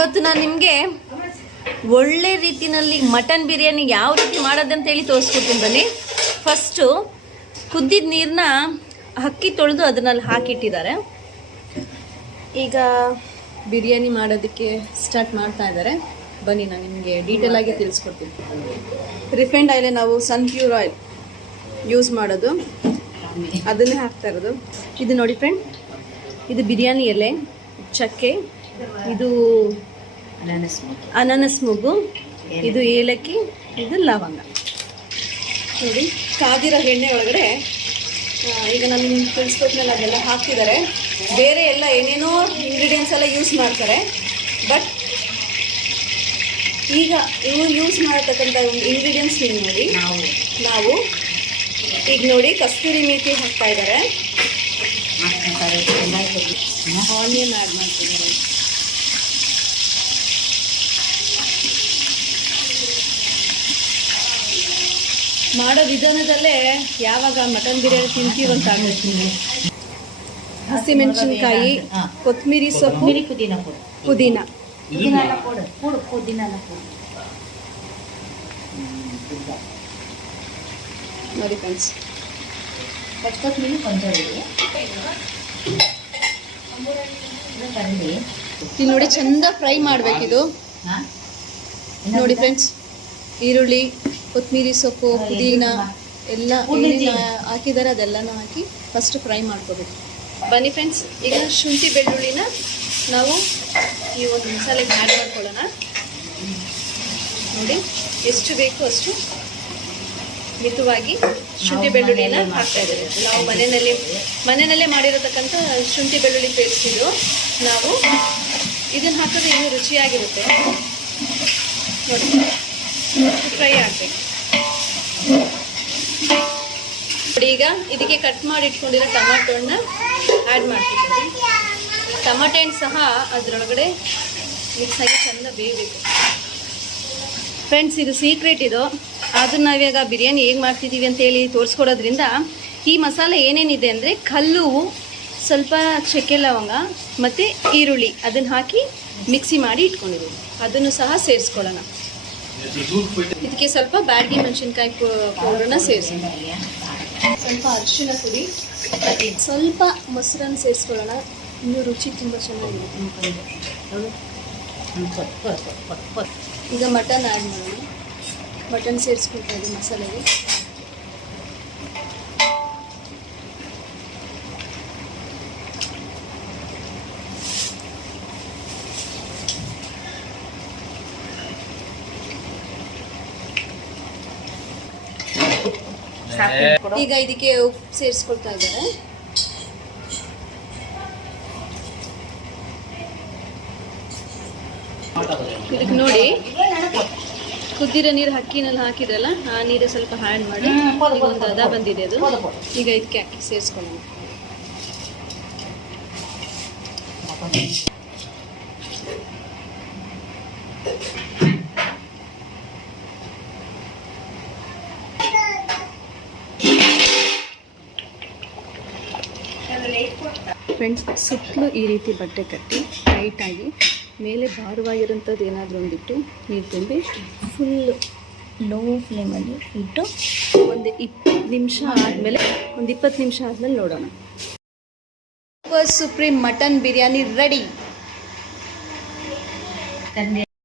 ಇವತ್ತು ನಾನು ನಿಮಗೆ ಒಳ್ಳೆ ರೀತಿಯಲ್ಲಿ ಮಟನ್ ಬಿರಿಯಾನಿ ಯಾವ ರೀತಿ ಮಾಡೋದಂತ ಹೇಳಿ ತೋರಿಸ್ಕೊಡ್ತೀನಿ ಬನ್ನಿ. ಫಸ್ಟು ಕುದ್ದಿದ ನೀರನ್ನ ಅಕ್ಕಿ ತೊಳೆದು ಅದನ್ನಲ್ಲಿ ಹಾಕಿಟ್ಟಿದ್ದಾರೆ. ಈಗ ಬಿರಿಯಾನಿ ಮಾಡೋದಕ್ಕೆ ಸ್ಟಾರ್ಟ್ ಮಾಡ್ತಾ ಇದ್ದಾರೆ. ಬನ್ನಿ ನಾನು ನಿಮಗೆ ಡೀಟೇಲ್ ಆಗಿ ತಿಳಿಸ್ಕೊಡ್ತೀನಿ. ರಿಫೈಂಡ್ ಆಯಿಲೇ ನಾವು ಸನ್ ಪ್ಯೂರ್ ಆಯಿಲ್ ಯೂಸ್ ಮಾಡೋದು. ಅದನ್ನೇ ಹಾಕ್ತಾ ಇರೋದು. ಇದು ನೋಡಿ ಫ್ರೆಂಡ್ ಇದು ಬಿರಿಯಾನಿ ಎಲೆ, ಚಕ್ಕೆ, ಇದು ಅನಾನಸ್ ಮಗು ಇದು ಏಲಕ್ಕಿ ಇದು ಲವಂಗ. ನೋಡಿ ಕಾದಿರೋ ಎಣ್ಣೆ ಒಳಗಡೆ ಈಗ ನಾನು ನಿಮ್ಗೆ ತಿಳಿಸ್ಕೊಟ್ಮೇಲೆ ಅದೆಲ್ಲ ಹಾಕ್ತಿದ್ದಾರೆ. ಬೇರೆ ಎಲ್ಲ ಏನೇನೋ ಇಂಗ್ರೀಡಿಯೆಂಟ್ಸ್ ಎಲ್ಲ ಯೂಸ್ ಮಾಡ್ತಾರೆ. ಬಟ್ ಈಗ ಇವು ಯೂಸ್ ಮಾಡತಕ್ಕಂಥ ಇಂಗ್ರೀಡಿಯೆಂಟ್ಸ್ ನೀವು ನೋಡಿ. ನಾವು. ಈಗ ನೋಡಿ ಕಸ್ತೂರಿ ಮೇಥಿ ಹಾಕ್ತಾ ಇದ್ದಾರೆ. ಆನಿಯನ್ ಆ್ಯಡ್ ಮಾಡ್ತಿದ್ದಾರೆ. ಮಾಡೋ ವಿಧಾನದಲ್ಲೇ ಯಾವಾಗ ಮಟನ್ ಬಿರಿಯಾನಿ ತಿಂತೀರೋ ಅಂತ ಆಗುತ್ತೆ ಹಸಿಮೆಣಸಿನ್ಕಾಯಿ ಕೊತ್ತಂಬರಿ ಸೊಪ್ಪು ಪುದೀನ ಪುದೀನ. ನೋಡಿ ಫ್ರೆಂಡ್ಸ್. ಕೊತ್ತಂಬರಿ ಕೊಂಚ ನೋಡಿ ಚಂದ ಫ್ರೈ ಮಾಡಬೇಕಿದು. ನೋಡಿ ಫ್ರೆಂಡ್ಸ್ ಈರುಳ್ಳಿ ಕೊತ್ತಂಬರಿ ಸೊಪ್ಪು ಪುದೀನ ಎಲ್ಲ ಏನೇನು ಹಾಕಿದ್ದಾರೆ ಅದೆಲ್ಲನೂ ಹಾಕಿ ಫಸ್ಟ್ ಫ್ರೈ ಮಾಡ್ಕೋಬೇಕು. ಬನ್ನಿ ಫ್ರೆಂಡ್ಸ್ ಈಗ ಶುಂಠಿ ಬೆಳ್ಳುಳ್ಳಿನ ನಾವು ಈ ಒಂದು ಮಸಾಲೆಗೆ ಆ್ಯಡ್ ಮಾಡ್ಕೊಳ್ಳೋಣ. ನೋಡಿ ಎಷ್ಟು ಬೇಕು ಅಷ್ಟು ಮಿತವಾಗಿ ಶುಂಠಿ ಬೆಳ್ಳುಳ್ಳಿನ ಹಾಕ್ತಾ ಇದ್ದೇವೆ. ನಾವು ಮನೆಯಲ್ಲಿ ಮನೆಯಲ್ಲೇ ಮಾಡಿರತಕ್ಕಂಥ ಶುಂಠಿ ಬೆಳ್ಳುಳ್ಳಿ ಪೇಸ್ಟ್ ಇದು. ನಾವು ಇದನ್ನು ಹಾಕಿದ್ರೆ ಇನ್ನೂ ರುಚಿಯಾಗಿರುತ್ತೆ. ನೋಡಿ. ಫ್ರೈ ಆಗಬೇಕು ಈಗ ಇದಕ್ಕೆ ಕಟ್ ಮಾಡಿ ಇಟ್ಕೊಂಡಿರೋ ಟೊಮಾಟೋನ ಆ್ಯಡ್ ಮಾಡ್ತಿದ್ದೀನಿ. ಟೊಮಾಟೆ ಹಣ್ಣು ಸಹ ಅದರೊಳಗಡೆ ಮಿಕ್ಸ್ ಆಗಿ ಚೆಂದ ಬೇಯಬೇಕು. ಫ್ರೆಂಡ್ಸ್ ಇದು ಸೀಕ್ರೆಟ್ ಇದು. ಅದನ್ನ ನಾವೀಗ ಬಿರಿಯಾನಿ ಹೇಗೆ ಮಾಡ್ತಿದ್ದೀವಿ ಅಂತ ಹೇಳಿ ತೋರಿಸ್ಕೊಡೋದ್ರಿಂದ ಈ ಮಸಾಲೆ ಏನೇನಿದೆ ಅಂದರೆ ಕಲ್ಲು, ಸ್ವಲ್ಪ ಚಕ್ಕೆ ಲವಂಗ ಮತ್ತು ಈರುಳ್ಳಿ ಅದನ್ನು ಹಾಕಿ ಮಿಕ್ಸಿ ಮಾಡಿ ಇಟ್ಕೊಂಡಿದ್ದೀವಿ ಅದನ್ನು ಸಹ ಸೇರಿಸ್ಕೊಳ್ಳೋಣ. ಇದಕ್ಕೆ ಸ್ವಲ್ಪ ಬ್ಯಾಡಗಿ ಮೆಣಸಿನ್ಕಾಯಿ ಪೌಡ್ರನ್ನ ಸೇರಿಸಿ. ಸ್ವಲ್ಪ ಅರಿಶಿನ ಪುಡಿ, ಸ್ವಲ್ಪ ಮೊಸರನ್ನು ಸೇರಿಸ್ಕೊಳ್ಳೋಣ. ಇನ್ನೂ ರುಚಿ ತುಂಬ ಚೆನ್ನಾಗಿರುತ್ತೆ ಈಗ ಮಟನ್ ಆ್ಯಡ್ ಮಾಡೋಣ. ಮಟನ್ ಸೇರಿಸ್ಕೊಳ್ತಾ ಇದ್ದೀವಿ ಮಸಾಲೆಗೆ. ಈಗ ಇದಕ್ಕೆ ಉಪ್ಪು ಸೇರಿಸ್ಕೊಳ್ತಾ ಇದ್ದಾರೆ. ಇದಕ್ಕೆ ನೋಡಿ ಕುದ್ದಿರೋ ನೀರು ಅಕ್ಕಿನಲ್ಲಿ ಹಾಕಿದ್ರಲ್ಲ ಆ ನೀರು ಸ್ವಲ್ಪ ಹ್ಯಾಡ್ ಮಾಡಿ ಈಗ ಒಂದು ಅದ ಬಂದಿದೆ ಅದು. ಈಗ ಇದಕ್ಕೆ ಹಾಕಿ ಸೇರಿಸ್ಕೊಳ್ಳೋಣ. ಫ್ರೆಂಡ್ಸ್ ಸುತ್ತಲೂ ಈ ರೀತಿ ಬಟ್ಟೆ ಕಟ್ಟಿ ಟೈಟಾಗಿ ಮೇಲೆ ಭಾರವಾಗಿರೋಂಥದ್ದು ಏನಾದರೂ ಒಂದಿಟ್ಟು ನೀರು ತುಂಬಿ ಫುಲ್ಲು ಲೋ ಫ್ಲೇಮಲ್ಲಿ ಇಟ್ಟು ಒಂದು ಇಪ್ಪತ್ತು ನಿಮಿಷ ಆದಮೇಲೆ, ಒಂದು ಇಪ್ಪತ್ತು ನಿಮಿಷ ಆದಮೇಲೆ ನೋಡೋಣ. Super supreme mutton biryani ready